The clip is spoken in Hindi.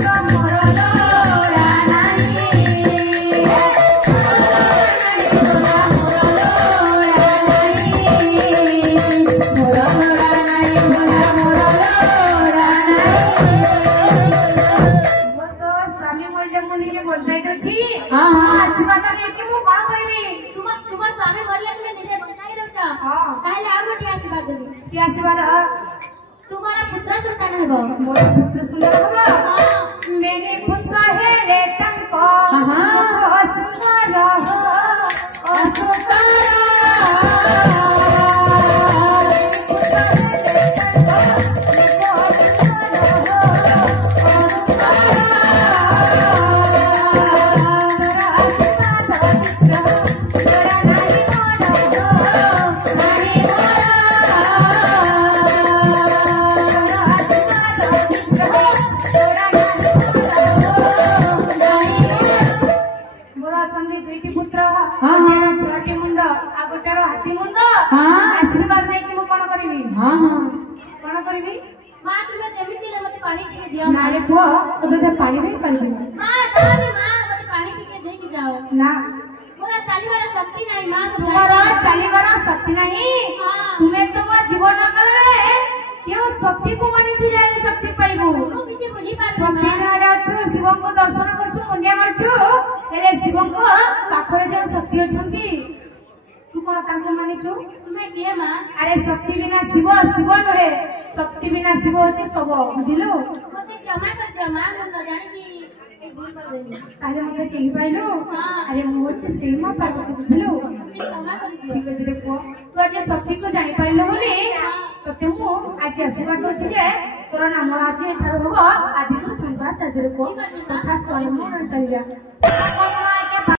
Come on. कि आशीर्वाद तुम्हारा पुत्र संतान हेबो मोर पुत्र सुंदर हबो हां मेरे पुत्र हेले तंको सुंदर असुकर आशीर्वाद नहीं कि कौन करी हाँ हाँ कौन करी मां तुमे जेमिति ले मते पानी टिके दियो ना रे पुआ तो तुझे पानी दे पारबी हां जानी मां मते पानी टिके दे के जाओ ना मोरा चालीबार शक्ति नहीं मां तो तुम्हारा चालीबार शक्ति नहीं हां तुम्हें तुम जीवन काल रे क्यों शक्ति को मानी छी जाई शक्ति पाइबो मु किछि बुझी पारबो मां दिन जाछु शिव को दर्शन करछु मुंडिया मारछु हेले शिव को पाखरे जो शक्ति अछंती तू कोन तांको मानिछु तुमे के मां अरे शक्ति बिना शिव शिव नहे शक्ति बिना शिव होती सब बुझिलु मते क्षमा कर दियो मां मन न जानि कि ए भूल कर देनी अरे मते चिन्ह पाइलु हां अरे मोर से सीमा पार्वती बुझिलु क्षमा कर दियो ठीक है रे को तू आज शक्ति को जानि पाइलु बोली तते मु आज आशीर्वाद दोछि जे तोर नाम आज एठार होबो आदि को शंकराचार्य रे को तथा स्थल मन चल जा